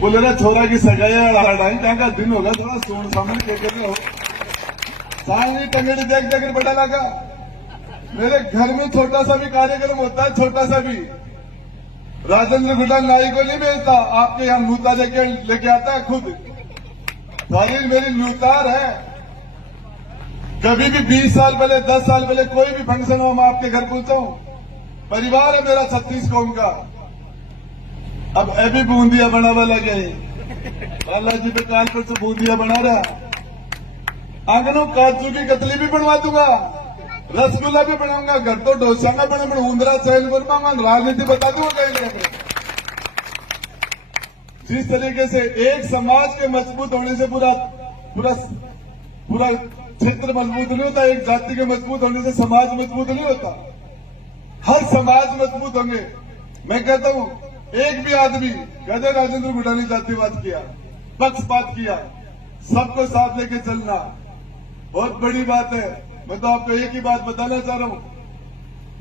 बोले ना छोरा की सगाई लड़ाई क्या का दिन होगा थोड़ा सोन सामने के कर रहे हो सामने टंगड़ी देख देख बड़ा लगा। मेरे घर में छोटा सा भी कार्यक्रम होता है, छोटा सा भी, राजेंद्र गुड्डा नाई को नहीं भेजता, आपके यहाँ लूता लेके आता है खुद। भाई मेरी लूतार है। कभी भी 20 साल पहले 10 साल पहले कोई भी फंक्शन हो मैं आपके घर पहुंचा हूं। परिवार है मेरा 36 कौम का। अब अभी बूंदिया बनावा लगे बालाजी पे काल पर से बूंदिया बना रहा। आंगनों काजू की कतली भी बनवा दूंगा, रसगुल्ला भी बनाऊंगा, घर तो डोसा में बना उंदरा चैन बनवाऊंगा, राजनीति बता दूंगा कहीं। जिस तरीके से एक समाज के मजबूत होने से पूरा पूरा पूरा क्षेत्र मजबूत नहीं होता, एक जाति के मजबूत होने से समाज मजबूत नहीं होता। हर समाज मजबूत होंगे। मैं कहता हूं एक भी आदमी कहते राजेंद्र गुड्डा ने जातिवाद किया, पक्षपात किया, सबको साथ लेके चलना बहुत बड़ी बात है। मैं तो आपको एक ही बात बताना चाह रहा हूं,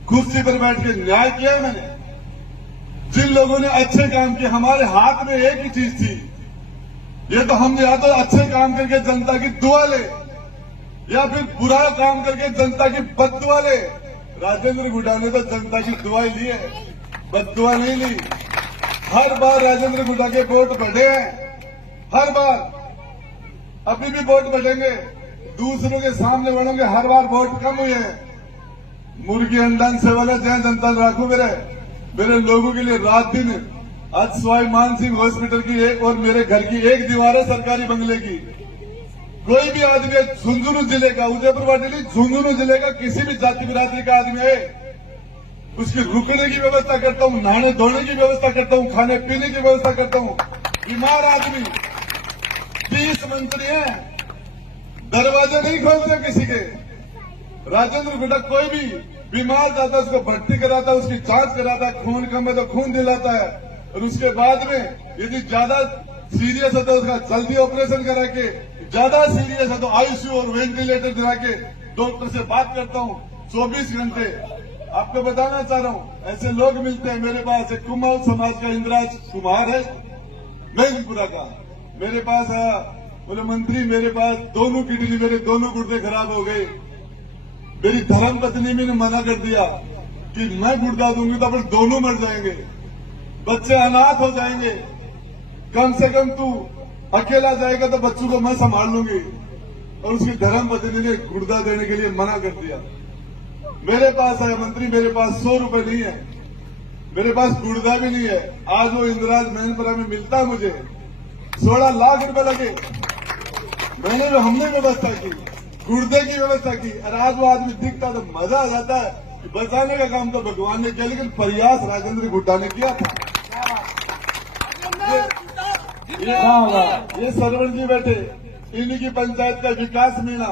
कुर्सी पर बैठ के न्याय किया है मैंने। जिन लोगों ने अच्छे काम किए, हमारे हाथ में एक ही चीज थी, ये तो हम या तो अच्छे काम करके जनता की दुआ ले या फिर बुरा काम करके जनता की बददुआ ले। राजेंद्र गुड्डा ने तो जनता की दुआ ली है, बददुआ नहीं ली। हर बार राजेंद्र गुड्डा के वोट बढ़े हैं, हर बार, अभी भी वोट बढ़ेंगे, दूसरों के सामने बढ़ेंगे। हर बार वोट कम हुए हैं। मुर्गी अंडन से वाला जय जनता राखू मेरे लोगों के लिए रात दिन। आज सवाई मान सिंह हॉस्पिटल की एक और मेरे घर की एक दीवार है सरकारी बंगले की। कोई भी आदमी झुंझुनू जिले का, उदयपुर वाटी झुंझुनू जिले का किसी भी जाति बिरादरी का आदमी है, उसकी रुकने की व्यवस्था करता हूं, नहाने धोने की व्यवस्था करता हूं, खाने पीने की व्यवस्था करता हूं। बीमार आदमी 30 मंत्री हैं, दरवाजे नहीं खोलते किसी के। राजेंद्र गुड्डा कोई भी बीमार जाता है उसको भर्ती कराता है, उसकी जांच कराता है, खून कम है तो खून दिलाता है, और उसके बाद में यदि ज्यादा सीरियस है तो उसका जल्दी ऑपरेशन करा के, ज्यादा सीरियस है तो आईसीयू और वेंटिलेटर दिला के डॉक्टर से बात करता हूं 24 घंटे। आपको बताना चाह रहा हूं, ऐसे लोग मिलते हैं मेरे पास। एक कुमाऊं समाज का इंद्राज कुमार है मैनपुरा का, मेरे पास है, बोले मंत्री मेरे पास दोनों किडनी, मेरे दोनों गुर्दे खराब हो गए। मेरी धर्म पत्नी ने मना कर दिया कि मैं गुर्दा दूंगी तो फिर दोनों मर जाएंगे, बच्चे अनाथ हो जाएंगे, कम से कम तू अकेला जाएगा तो बच्चों को मैं संभाल लूंगी। और उसकी धर्म पत्नी ने गुर्दा देने के लिए मना कर दिया। मेरे पास है मंत्री, मेरे पास 100 रुपए नहीं है, मेरे पास गुर्दा भी नहीं है। आज वो इंदिराज मैनपुरा में मिलता मुझे 16 लाख रुपए लगे, हमने व्यवस्था की, गुर्दे की व्यवस्था की। और आज वो आदमी दिखता तो मजा आ जाता है कि बचाने का काम तो भगवान ने किया, लेकिन प्रयास राजेंद्र गुड्डा ने किया था। ये सरवण जी बैठे, इन्हीं की पंचायत का विकास मीणा,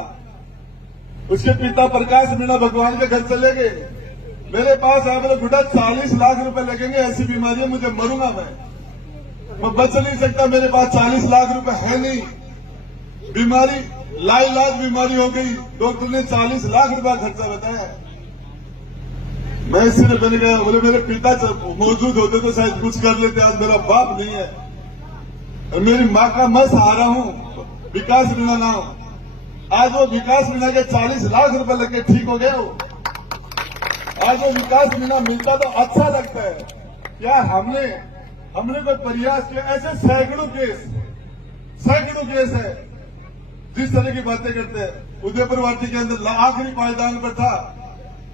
उसके पिता प्रकाश मीणा भगवान के घर चले गए। मेरे पास आए, बोले गुड्डा 40 लाख रुपए लगेंगे, ऐसी बीमारी है, मुझे मरूंगा मैं बच नहीं सकता, मेरे पास 40 लाख रुपए है नहीं। बीमारी लाइलाज बीमारी हो गई, डॉक्टर ने 40 लाख रुपया खर्चा बताया। मैं सिर्फ मैंने कहा, बोले मेरे पिता मौजूद होते तो शायद कुछ कर लेते, आज मेरा बाप नहीं है और मेरी माँ का मैं सहारा हूं, विकास मीणा नाम। आज वो विकास मीणा के 40 लाख रुपए लग के ठीक हो गए हो। आज वो विकास मीणा मिलता तो अच्छा लगता है। क्या हमने कोई प्रयास किया? ऐसे सैकड़ों केस है जिस तरह की बातें करते हैं। उदयपुर वाटी के अंदर आखिरी पायदान पर था,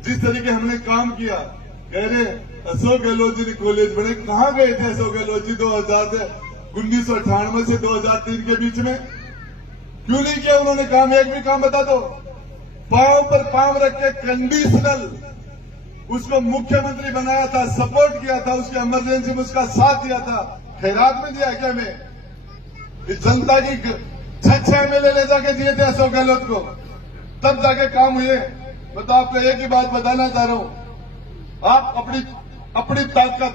जिस तरीके हमने काम किया, कह रहे अशोक गहलोत जी ने कॉलेज बने। कहां गए थे अशोक गहलोत जी 1998 से 2003 के बीच में? क्यों नहीं किया उन्होंने काम? एक भी काम बता दो। पांव पर पांव रख के कंडीशनल उसको मुख्यमंत्री बनाया था, सपोर्ट किया था, उसकी इमरजेंसी में उसका साथ दिया था। खैरात में दिया क्या? मैं इस जनता की 6 एमएलए ले जाके दिए थे अशोक गहलोत को, तब जाके काम हुए। मैं तो आपको एक ही बात बताना चाह रहा हूं, आप अपनी ताकत,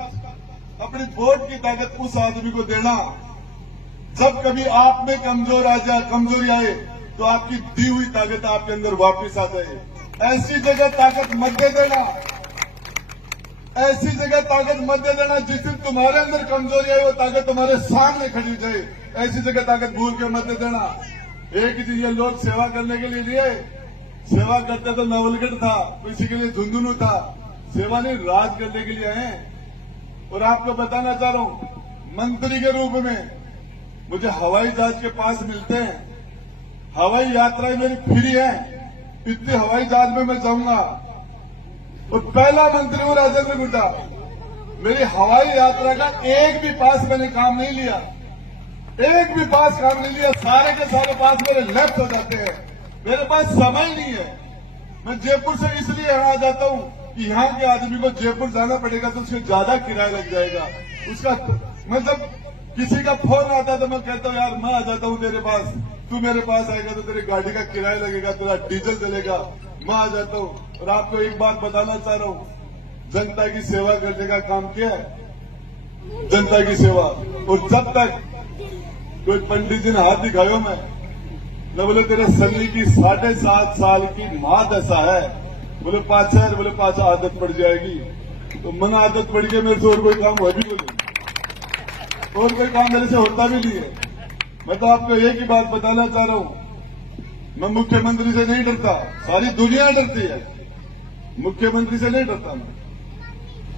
अपनी वोट की ताकत उस आदमी को देना। जब कभी आप में कमजोरी आए तो आपकी दी हुई ताकत आपके अंदर वापस आ जाए। ऐसी जगह ताकत मत दे देना, ऐसी जगह ताकत मत दे देना जिस दिन तुम्हारे अंदर कमजोरी है वो ताकत तुम्हारे सामने खड़ी जाए। ऐसी जगह ताकत भूल के मत दे देना। एक ही चीज, ये लोग सेवा करने के लिए लिए, सेवा करते तो नवलगढ़ था, किसी के लिए झुंझुनू था, सेवा नहीं राज करने के लिए आए। और आपको बताना चाह रहा हूं, मंत्री के रूप में मुझे हवाई जहाज के पास मिलते हैं, हवाई यात्राएं मेरी फ्री है, इतने हवाई जहाज में मैं जाऊंगा। तो पहला मंत्री हूं राजेंद्र गुड्डा, मेरी हवाई यात्रा का एक भी पास मैंने काम नहीं लिया, एक भी पास काम नहीं लिया। सारे के सारे पास मेरे लेफ्ट हो जाते हैं, मेरे पास समय नहीं है। मैं जयपुर से इसलिए यहां आ जाता हूं कि यहाँ के आदमी को जयपुर जाना पड़ेगा तो उसको ज्यादा किराया लग जाएगा। उसका मतलब किसी का फोन आता तो मैं कहता हूं यार मैं आ जाता हूं तेरे पास, तू मेरे पास आएगा तो तेरी गाड़ी का किराया लगेगा, तेरा डीजल चलेगा, मैं आ जाता हूं। और आपको एक बात बताना चाह रहा हूं, जनता की सेवा करने का काम किया है, जनता की सेवा। और जब तक कोई पंडित जी ने हाथ दिखायो मैं न बोले तेरे शनि की 7.5 साल की महादशा है, बोले पाछा है, बोले पाछा आदत पड़ जाएगी। तो मन आदत पड़ गई मेरे से और कोई काम हो भी बोले, और कोई काम मेरे से होता भी नहीं है। मैं तो आपको एक ही बात बताना चाह रहा हूं, मैं मुख्यमंत्री से नहीं डरता, सारी दुनिया डरती है, मुख्यमंत्री से नहीं डरता।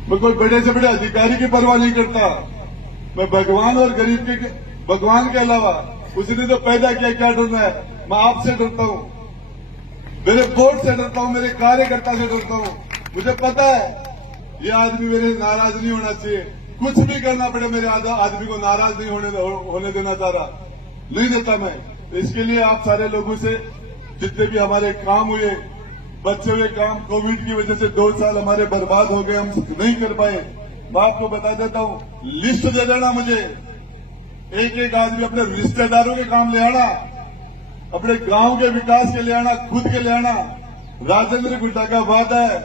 मैं कोई बड़े से बड़े अधिकारी की परवाह नहीं करता। मैं भगवान और गरीब के भगवान के अलावा उसने तो पैदा किया, क्या डरना है। मैं आपसे डरता हूं, मेरे बोर्ड से डरता हूं, मेरे कार्यकर्ता से डरता हूं। मुझे पता है ये आदमी मेरे नाराज नहीं होना चाहिए, कुछ भी करना पड़े मेरे आदमी को नाराज नहीं होने देना चाह रहा, नहीं देता मैं। इसके लिए आप सारे लोगों से जितने भी हमारे काम हुए, बचे हुए काम, कोविड की वजह से 2 साल हमारे बर्बाद हो गए, हम नहीं कर पाए। मैं आपको बता देता हूं, लिस्ट दे देना मुझे, एक एक आदमी अपने रिश्तेदारों के काम ले आना, अपने गांव के विकास के ले आना, खुद के ले आना। राजेंद्र गुड्डा का वादा है,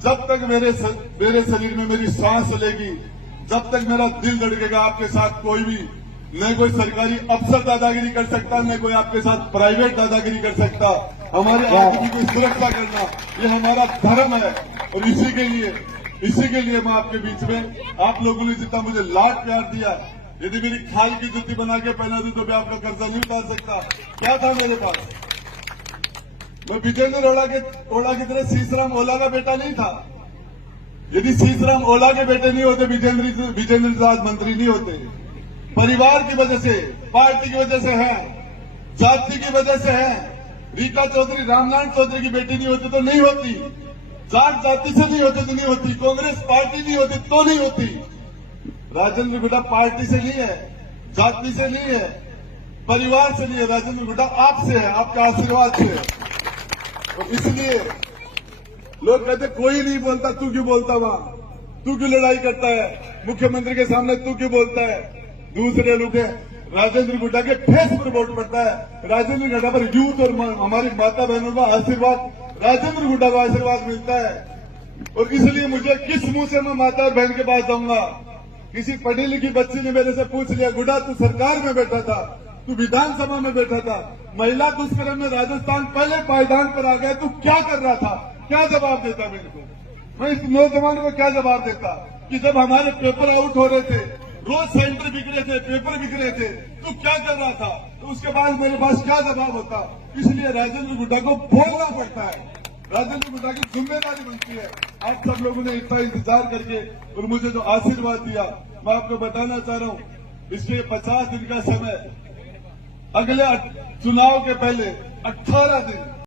जब तक मेरे शरीर में मेरी सांस चलेगी, जब तक मेरा दिल धड़केगा, आपके साथ कोई भी न कोई सरकारी अफसर दादागिरी कर सकता, न कोई आपके साथ प्राइवेट दादागिरी कर सकता। हमारे आदमी की सुरक्षा करना ये हमारा धर्म है। और इसी के लिए मैं आपके बीच में, आप लोगों ने जितना मुझे लाड प्यार दिया, यदि मेरी खाल की जुत्ती बना के पहना दी तो मैं आपका कर्जा नहीं उतार सकता। क्या था मेरे पास, मैं विजेंद्र ओला की तरह सीसराम ओला का बेटा नहीं था। यदि सीसराम ओला के बेटे नहीं होते, विजेंद्र आज मंत्री नहीं होते। परिवार की वजह से, पार्टी की वजह से है, जाति की वजह से है। रीता चौधरी रामनारायण चौधरी की बेटी नहीं होती तो नहीं होती, जाट जाति से नहीं होती तो नहीं होती, कांग्रेस पार्टी नहीं होती तो नहीं होती। राजेंद्र गुड्डा पार्टी से नहीं है, जाति से नहीं है, परिवार से नहीं है, राजेंद्र गुड्डा आपसे है, आपका आशीर्वाद से है। और इसलिए लोग कहते कोई नहीं बोलता, तू क्यों बोलता, वहां तू क्यों लड़ाई करता है, मुख्यमंत्री के सामने तू क्यों बोलता है। दूसरे लोग राजेंद्र गुड्डा के फेस पर वोट पड़ता है, राजेंद्र गुड्डा पर यूथ और हमारी माता बहनों का आशीर्वाद, राजेंद्र गुड्डा का आशीर्वाद मिलता है। और इसलिए मुझे किस मुंह से मैं माता और बहन के पास जाऊंगा। किसी पढ़ी लिखी बच्ची ने मेरे से पूछ लिया, गुड्डा तू सरकार में बैठा था, तू विधानसभा में बैठा था, महिला दुष्कर्म में राजस्थान पहले पायदान पर आ गया, तू क्या कर रहा था, क्या जवाब देता मेरे को। मैं इस नौजवान को क्या जवाब देता कि जब हमारे पेपर आउट हो रहे थे, रोज सेंटर बिक रहे थे, पेपर बिक रहे थे, तो क्या कर रहा था। तो उसके बाद मेरे पास क्या जवाब होता। इसलिए राजेंद्र गुड्डा को बोलना पड़ता है, राजेंद्र गुड्डा की जिम्मेदारी बनती है। आप सब लोगों ने इतना इंतजार करके और मुझे जो आशीर्वाद दिया, मैं आपको बताना चाह रहा हूं, इसके 50 दिन का समय, अगले चुनाव के पहले 18 दिन